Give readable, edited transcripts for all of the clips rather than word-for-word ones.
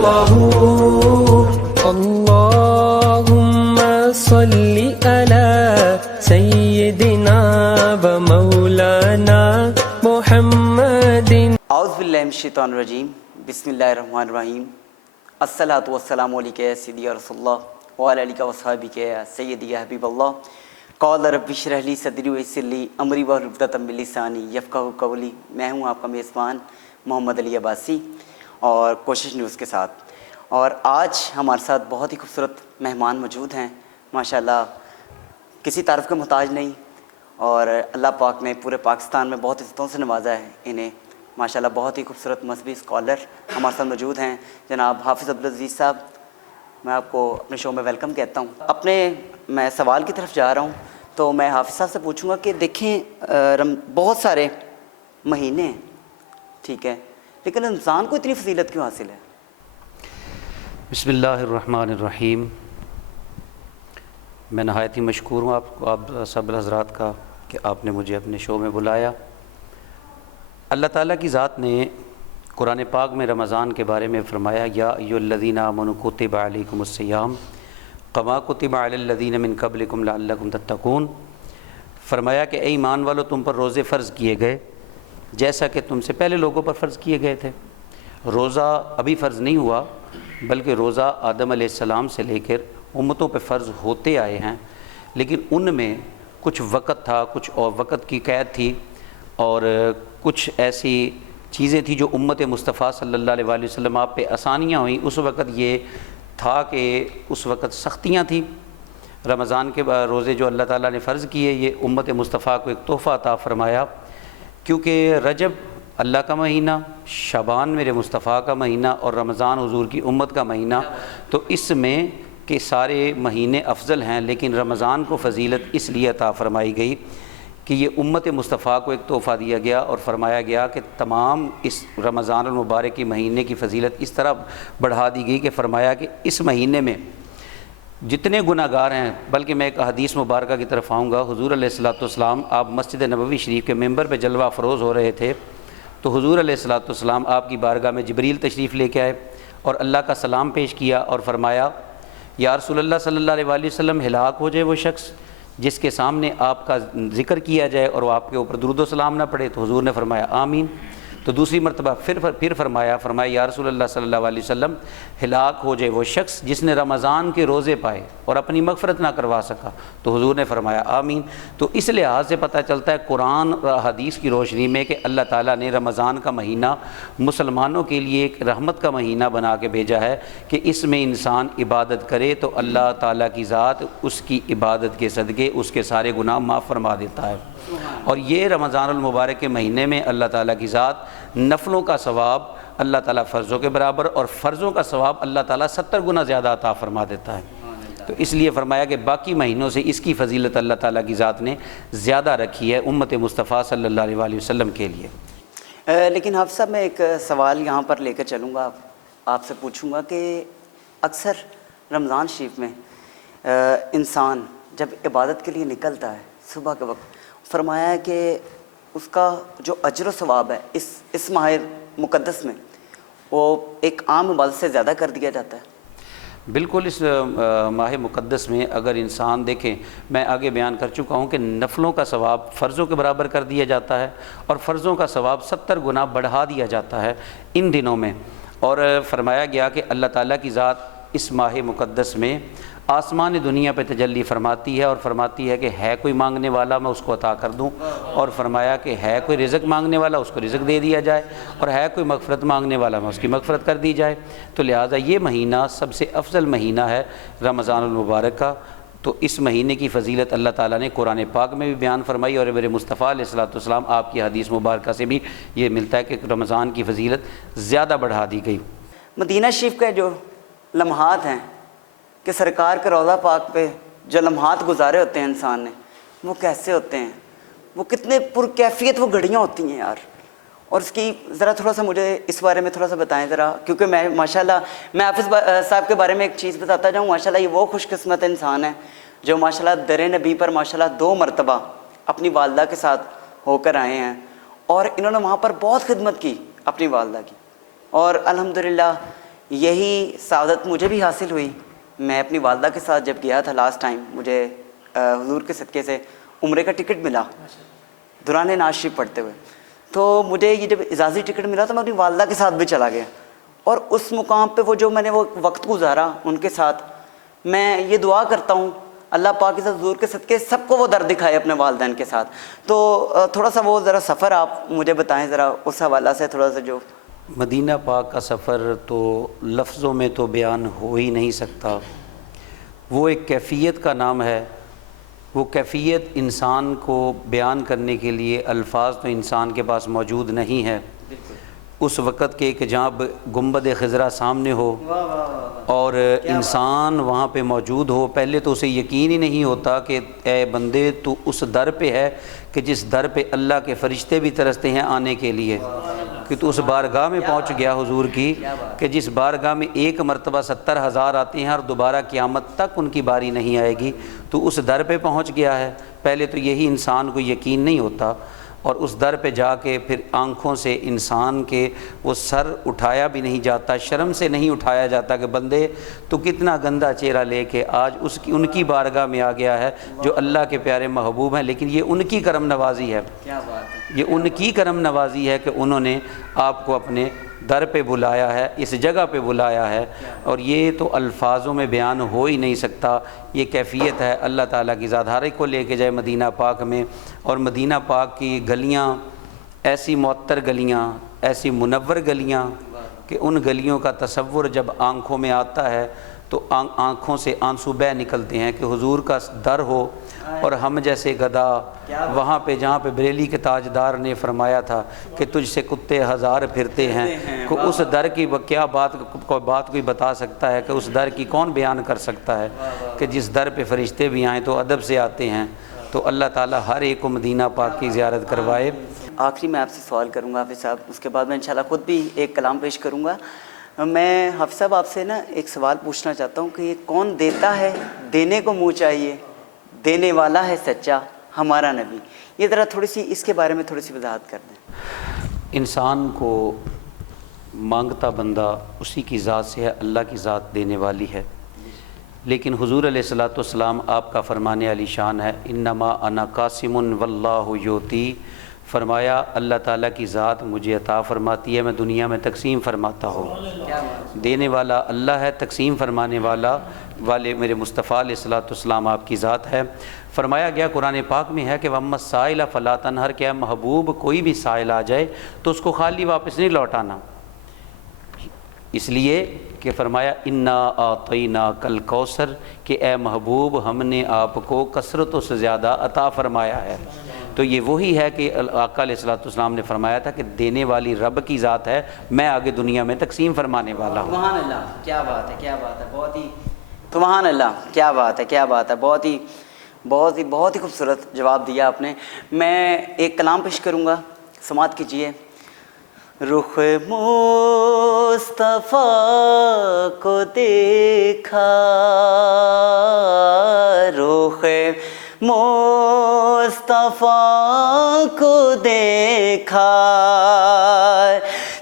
الله اللهم صل على سيدنا ومولانا محمد اعوذ باللہ من الشیطان الرجیم بسم اللہ الرحمن الرحیم الصلاۃ والسلام علیکہ یا سیدی یا رسول اللہ وعلی آلہ وصحبہ یا سیدی یا حبیب اللہ قال رب اشرح لی صدری ویسر لی امری واحلل عقدۃ من لسانی یفقہوا قولی۔ میں ہوں آپ کا میزبان محمد علی عباسی اور کوشش نیوز کے ساتھ، اور آج ہمارے ساتھ بہت ہی خوبصورت مہمان موجود ہیں ماشاءاللہ، کسی تعارف کے محتاج نہیں، اور اللہ پاک نے پورے پاکستان میں بہت عزتوں سے نوازا ہے انہیں ماشاءاللہ۔ بہت ہی خوبصورت مذہبی اسکالر ہمارے ساتھ موجود ہیں جناب حافظ عبدالعزیز صاحب، میں آپ کو اپنے شو میں ویلکم کہتا ہوں۔ میں سوال کی طرف جا رہا ہوں تو میں حافظ صاحب سے پوچھوں گا کہ دیکھیں بہت سارے مہینے ہیں، ٹھیک ہے، لیکن رمضان کو اتنی فضیلت کیوں حاصل ہے؟ بسم اللہ الرحمن الرحیم۔ میں نہایت ہی مشکور ہوں آپ سب حضرات کا کہ آپ نے مجھے اپنے شو میں بلایا۔ اللہ تعالیٰ کی ذات نے قرآن پاک میں رمضان کے بارے میں فرمایا، یا ایھا الذین آمنوا کتب علیکم الصیام کما کتب علی الذین من قبلکم لعلکم تتقون۔ فرمایا کہ اے ایمان والو، تم پر روزے فرض کیے گئے جیسا کہ تم سے پہلے لوگوں پر فرض کیے گئے تھے۔ روزہ ابھی فرض نہیں ہوا، بلکہ روزہ آدم علیہ السلام سے لے کر امتوں پہ فرض ہوتے آئے ہیں، لیکن ان میں کچھ وقت تھا، کچھ اور وقت کی قید تھی، اور کچھ ایسی چیزیں تھیں جو امت مصطفیٰ صلی اللہ علیہ وآلہ وسلم آپ پہ آسانیاں ہوئیں۔ اس وقت یہ تھا کہ اس وقت سختیاں تھیں۔ رمضان کے روزے جو اللہ تعالیٰ نے فرض کیے، یہ امت مصطفیٰ کو ایک تحفہ عطا فرمایا، کیونکہ رجب اللہ کا مہینہ، شعبان میرے مصطفیٰ کا مہینہ، اور رمضان حضور کی امت کا مہینہ، تو اس میں کہ سارے مہینے افضل ہیں، لیکن رمضان کو فضیلت اس لیے عطا فرمائی گئی کہ یہ امت مصطفیٰ کو ایک تحفہ دیا گیا، اور فرمایا گیا کہ تمام اس رمضان المبارک کی مہینے کی فضیلت اس طرح بڑھا دی گئی کہ فرمایا کہ اس مہینے میں جتنے گناہ گار ہیں، بلکہ میں ایک حدیث مبارکہ کی طرف آؤں گا۔ حضور علیہ الصلوۃ والسلام آپ مسجد نبوی شریف کے ممبر پہ جلوہ افروز ہو رہے تھے، تو حضور علیہ الصلوۃ والسلام آپ کی بارگاہ میں جبریل تشریف لے کے آئے اور اللہ کا سلام پیش کیا اور فرمایا، یا رسول اللہ صلی اللہ علیہ وآلہ وسلم، ہلاک ہو جائے وہ شخص جس کے سامنے آپ کا ذکر کیا جائے اور وہ آپ کے اوپر درود و سلام نہ پڑے۔ تو حضور نے فرمایا آمین۔ تو دوسری مرتبہ پھر فرمایا یا رسول اللہ صلی اللہ علیہ وسلم، ہلاک ہو جائے وہ شخص جس نے رمضان کے روزے پائے اور اپنی مغفرت نہ کروا سکا۔ تو حضور نے فرمایا آمین۔ تو اس لحاظ سے پتہ چلتا ہے قرآن اور حدیث کی روشنی میں کہ اللہ تعالیٰ نے رمضان کا مہینہ مسلمانوں کے لیے ایک رحمت کا مہینہ بنا کے بھیجا ہے کہ اس میں انسان عبادت کرے تو اللہ تعالیٰ کی ذات اس کی عبادت کے صدقے اس کے سارے گناہ معاف فرما دیتا ہے۔ اور یہ رمضان المبارک کے مہینے میں اللہ تعالیٰ کی ذات نفلوں کا ثواب اللہ تعالیٰ فرضوں کے برابر، اور فرضوں کا ثواب اللہ تعالیٰ 70 گنا زیادہ عطا فرما دیتا ہے۔ تو اس لیے فرمایا کہ باقی مہینوں سے اس کی فضیلت اللہ تعالیٰ کی ذات نے زیادہ رکھی ہے امت مصطفیٰ صلی اللہ علیہ وآلہ وسلم کے لیے۔ لیکن حافظ صاحب، میں ایک سوال یہاں پر لے کر چلوں گا، آپ سے پوچھوں گا کہ اکثر رمضان شریف میں انسان جب عبادت کے لیے نکلتا ہے صبح کے وقت، فرمایا ہے کہ اس کا جو اجر و ثواب ہے اس ماہ مقدس میں وہ ایک عام عبادت سے زیادہ کر دیا جاتا ہے۔ بالکل، اس ماہ مقدس میں اگر انسان دیکھیں، میں آگے بیان کر چکا ہوں کہ نفلوں کا ثواب فرضوں کے برابر کر دیا جاتا ہے، اور فرضوں کا ثواب 70 گنا بڑھا دیا جاتا ہے ان دنوں میں۔ اور فرمایا گیا کہ اللہ تعالیٰ کی ذات اس ماہ مقدس میں آسمان دنیا پہ تجلی فرماتی ہے، اور فرماتی ہے کہ ہے کوئی مانگنے والا میں اس کو عطا کر دوں، اور فرمایا کہ ہے کوئی رزق مانگنے والا اس کو رزق دے دیا جائے، اور ہے کوئی مغفرت مانگنے والا میں اس کی مغفرت کر دی جائے۔ تو لہٰذا یہ مہینہ سب سے افضل مہینہ ہے رمضان المبارک کا۔ تو اس مہینے کی فضیلت اللہ تعالیٰ نے قرآن پاک میں بھی بیان فرمائی، اور میرے مصطفیٰ علیہ الصلوۃ والسلام آپ کی حدیث مبارکہ سے بھی یہ ملتا ہے کہ رمضان کی فضیلت زیادہ بڑھا دی گئی۔ مدینہ شریف کے جو لمحات ہیں کہ سرکار کے روضہ پاک پہ جو لمحات گزارے ہوتے ہیں انسان نے، وہ کیسے ہوتے ہیں؟ وہ کتنے پرکیفیت وہ گھڑیاں ہوتی ہیں یار۔ اور اس کی ذرا تھوڑا سا مجھے اس بارے میں تھوڑا سا بتائیں ذرا، کیونکہ میں ماشاءاللہ میں حافظ صاحب کے بارے میں ایک چیز بتاتا جاؤں، ماشاءاللہ یہ وہ خوش قسمت انسان ہے جو ماشاءاللہ در نبی پر ماشاءاللہ 2 مرتبہ اپنی والدہ کے ساتھ ہو کر آئے ہیں، اور انہوں نے وہاں پر بہت خدمت کی اپنی والدہ کی، اور الحمدللہ یہی سعادت مجھے بھی حاصل ہوئی. میں اپنی والدہ کے ساتھ جب گیا تھا لاسٹ ٹائم, مجھے حضور کے صدقے سے عمرے کا ٹکٹ ملا دوران نعت شریف پڑھتے ہوئے. تو مجھے یہ جب اعزازی ٹکٹ ملا تو میں اپنی والدہ کے ساتھ بھی چلا گیا, اور اس مقام پہ وہ جو میں نے وہ وقت گزارا ان کے ساتھ, میں یہ دعا کرتا ہوں اللہ پاک کے ساتھ حضور کے صدقے سب کو وہ در دکھائے اپنے والدین کے ساتھ. تو تھوڑا سا وہ ذرا سفر آپ مجھے بتائیں ذرا اس حوالہ سے تھوڑا سا. جو مدینہ پاک کا سفر تو لفظوں میں تو بیان ہو ہی نہیں سکتا. وہ ایک کیفیت کا نام ہے. وہ کیفیت انسان کو بیان کرنے کے لیے الفاظ تو انسان کے پاس موجود نہیں ہے. اس وقت کے کہ جہاں گنبد خضرا سامنے ہو اور انسان وہاں پہ موجود ہو, پہلے تو اسے یقین ہی نہیں ہوتا کہ اے بندے تو اس در پہ ہے کہ جس در پہ اللہ کے فرشتے بھی ترستے ہیں آنے کے لیے, کہ تو اس بارگاہ میں پہنچ گیا حضور کی, کہ جس بارگاہ میں ایک مرتبہ 70,000 آتے ہیں اور دوبارہ قیامت تک ان کی باری نہیں آئے گی. تو اس در پہ پہنچ گیا ہے. پہلے تو یہی انسان کو یقین نہیں ہوتا, اور اس در پہ جا کے پھر آنکھوں سے انسان کے وہ سر اٹھایا بھی نہیں جاتا, شرم سے نہیں اٹھایا جاتا کہ بندے تو کتنا گندا چہرہ لے کے آج ان کی بارگاہ میں آ گیا ہے جو اللہ کے پیارے محبوب ہیں. لیکن یہ ان کی کرم نوازی ہے, یہ ان کی کرم نوازی ہے کہ انہوں نے آپ کو اپنے در پہ بلایا ہے, اس جگہ پہ بلایا ہے, اور یہ تو الفاظوں میں بیان ہو ہی نہیں سکتا. یہ کیفیت ہے اللہ تعالیٰ کی ذات. ہر ایک کو لے کے جائے مدینہ پاک میں, اور مدینہ پاک کی گلیاں ایسی معطر گلیاں, ایسی منور گلیاں کہ ان گلیوں کا تصور جب آنکھوں میں آتا ہے تو آنکھوں سے آنسو بہہ نکلتے ہیں کہ حضور کا در ہو اور ہم جیسے گدھا وہاں پہ جہاں پہ بریلی کے تاجدار نے فرمایا تھا کہ تجھ سے کتے ہزار پھرتے ہیں, کہ اس در کی کیا بات کوئی بتا سکتا ہے, کہ اس در کی کون بیان کر سکتا ہے, کہ جس در پہ فرشتے بھی آئیں تو ادب سے آتے ہیں. تو اللہ تعالیٰ ہر ایک کو مدینہ پاک کی زیارت کروائے. آخری میں آپ سے سوال کروں گا حافظ صاحب, اس کے بعد میں انشاءاللہ خود بھی ایک کلام پیش کروں گا. میں حافظ صاحب آپ سے نا ایک سوال پوچھنا چاہتا ہوں کہ یہ کون دیتا ہے, دینے کو منہ چاہیے, دینے والا ہے سچا ہمارا نبی. یہ ذرا تھوڑی سی اس کے بارے میں تھوڑی سی وضاحت کر دیں. انسان کو مانگتا بندہ اسی کی ذات سے ہے, اللہ کی ذات دینے والی ہے. لیکن حضور علیہ الصلوۃ والسلام آپ کا فرمانے علی شان ہے, انما انا قاسم واللہ یؤتی. فرمایا اللہ تعالیٰ کی ذات مجھے عطا فرماتی ہے, میں دنیا میں تقسیم فرماتا ہوں. دینے والا اللہ ہے, تقسیم فرمانے والے میرے مصطفیٰ علیہ الصلوۃ والسلام آپ کی ذات ہے. فرمایا گیا قرآن پاک میں ہے کہ وَأَمَّا السَّائِلَ فَلَا تَنْهَرْ, کہ محبوب کوئی بھی سائل آ جائے تو اس کو خالی واپس نہیں لوٹانا. اس لیے کہ فرمایا انا اعطیناک الکوثر, کہ اے محبوب ہم نے آپ کو کثرتوں سے زیادہ عطا فرمایا ہے. تو یہ وہی ہے کہ آقا علیہ الصلوۃ والسلام نے فرمایا تھا کہ دینے والی رب کی ذات ہے, میں آگے دنیا میں تقسیم فرمانے والا ہوں. سبحان اللہ, کیا بات ہے, کیا بات ہے, بہت ہی سبحان اللہ, کیا بات ہے, کیا بات ہے, بہت ہی خوبصورت جواب دیا آپ نے. میں ایک کلام پیش کروں گا, سماعت کیجیے. رخ مصطفیٰ کو دیکھا, رخ مصطفیٰ کو دیکھا,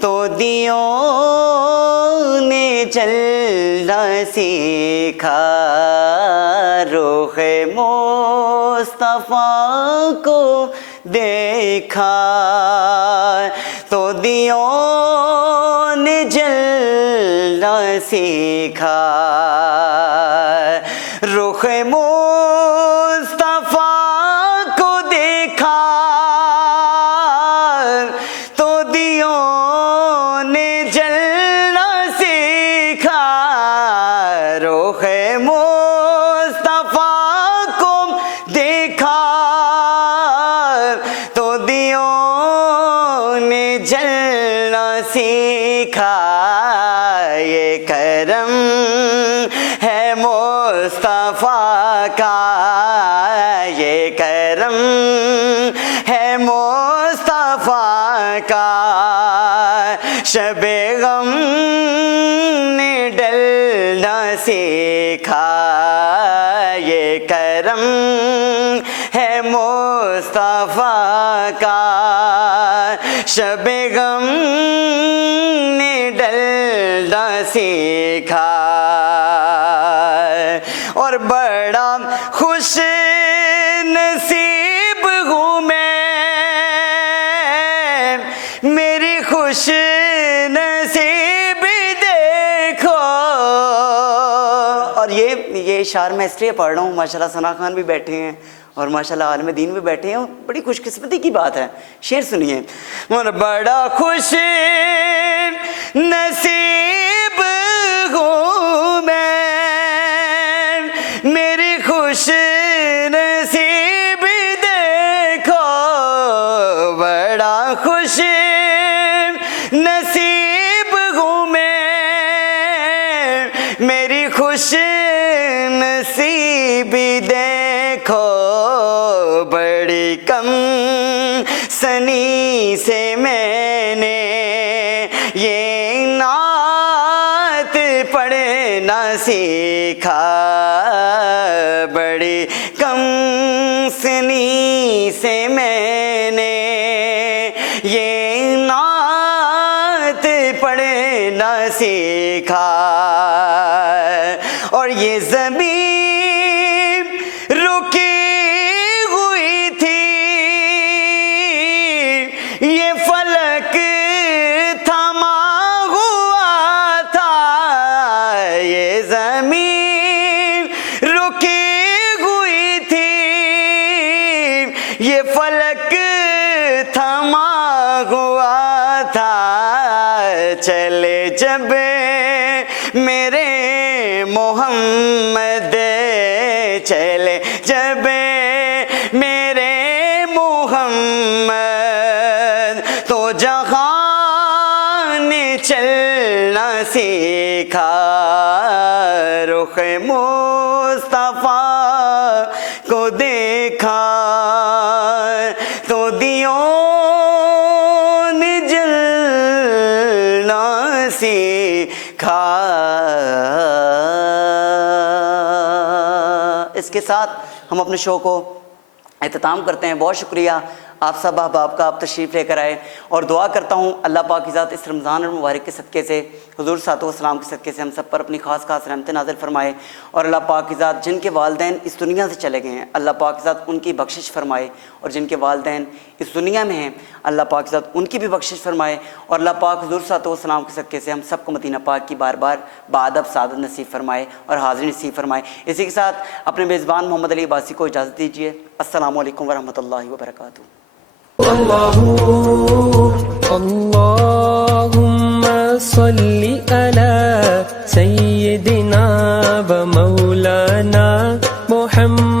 تو دیوں نے چلنا سیکھا. رخ مصطفیٰ کو دیکھا تو دیوں نے جلنا سیکھا. رخ مصطفیٰ کو دیکھا تو دیوں نے جلنا سیکھا. رخ مصطفیٰ کو دیکھا تو دیوں نے جلنا سیکھا. یہ کرم ہے مصطفیٰ کا, یہ کرم ہے مصطفیٰ کا. شب غم نے ڈلنا سیکھا. یہ کرم ہے مصطفیٰ کا. شب غم نے ڈلنا سیکھا. دیکھا اور بڑا خوش نصیب ہوں میں، میری خوش نصیب دیکھو. اور یہ اشعار میں اس لیے پڑھ رہا ہوں، ماشاءاللہ ثنا خان بھی بیٹھے ہیں اور ماشاءاللہ عالم دین بھی بیٹھے ہیں، بڑی خوش قسمتی کی بات ہے. شعر سنیے. اور بڑا خوش نصیب ہوں میں، میری خوش نصیب دیکھو، بڑا خوش نصیب ہوں میں، میری خوش نصیب دیکھو. بڑی کم سنی سے میں نے یہ نعت پڑھنا سیکھا، بڑی کم سنی سے میں نے یہ نعت پڑھنا سیکھا. اور یہ زمین رکی ہوئی تھی، یہ فلک تھما ہوا تھا، یہ زمین رکی ہوئی تھی، یہ فلک تھما ہوا تھا. چلے جب میرے محمد، چلے جب میرے محمد، تو جہان نے چلنا سیکھا. رخ مصطفیٰ کو دیکھا تو دیوں نے جلنا سیکھا. اس کے ساتھ ہم اپنے شو کو اختتام کرتے ہیں. بہت شکریہ آپ سب احباب کا، آپ تشریف لے کر آئے، اور دعا کرتا ہوں اللہ پاک کی ذات اس رمضان المبارک کے صدقے سے، حضور صلی اللہ علیہ وسلم کے صدقے سے ہم سب پر اپنی خاص خاص رحمتیں نازل فرمائے. اور اللہ پاک کی ذات جن کے والدین اس دنیا سے چلے گئے ہیں، اللہ پاک کی ذات ان کی بخشش فرمائے، اور جن کے والدین اس دنیا میں ہیں اللہ پاک کی ذات ان کی بھی بخشش فرمائے. اور اللہ پاک حضور صلی اللہ علیہ وسلم کے صدقے سے ہم سب کو مدینہ پاک کی بار بار بادب سعادت نصیب فرمائے اور حاضری نصیب فرمائے. اسی کے ساتھ اپنے میزبان محمد علی عباسی کو اجازت دیجیے. السلام علیکم ورحمۃ اللہ وبرکاتہ. اللهم صل على سيدنا ومولانا محمد